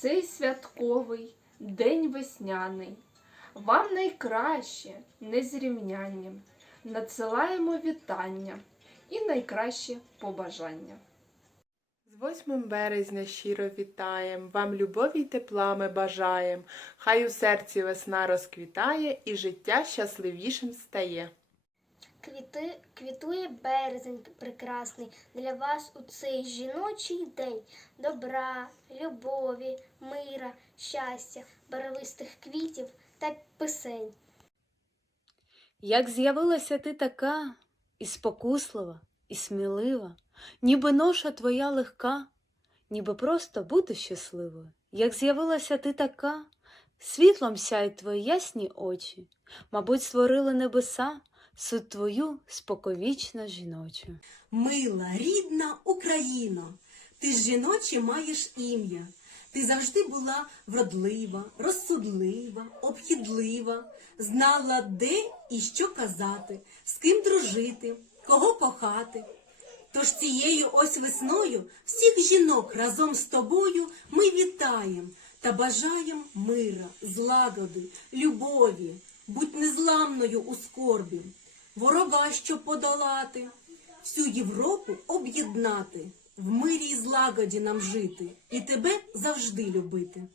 цей святковий день весняний. Вам найкраще, незрівнянням, надсилаємо вітання і найкраще побажання. З 8 березня щиро вітаєм, вам любові й тепла ми бажаєм. Хай у серці весна розквітає і життя щасливішим стає. Квіти, квітує березень прекрасний для вас у цей жіночий день. Добра, любові, мира, щастя, барвистих квітів та писень. Як з'явилася ти така, і спокуслива, і смілива, ніби ноша твоя легка, ніби просто бути щасливою. Як з'явилася ти така, світлом сяють твої ясні очі, мабуть, створили небеса, суть твою споковічно жіночу. Мила, рідна Україно, ти ж жіноче маєш ім'я. Ти завжди була вродлива, розсудлива, обхідлива, знала, де і що казати, з ким дружити, кого кохати. Тож цією ось весною всіх жінок разом з тобою ми вітаєм та бажаєм мира, злагоди, любові, будь незламною у скорбі, ворога щоб подолати, всю Європу об'єднати, в мирі й злагоді нам жити і тебе завжди любити.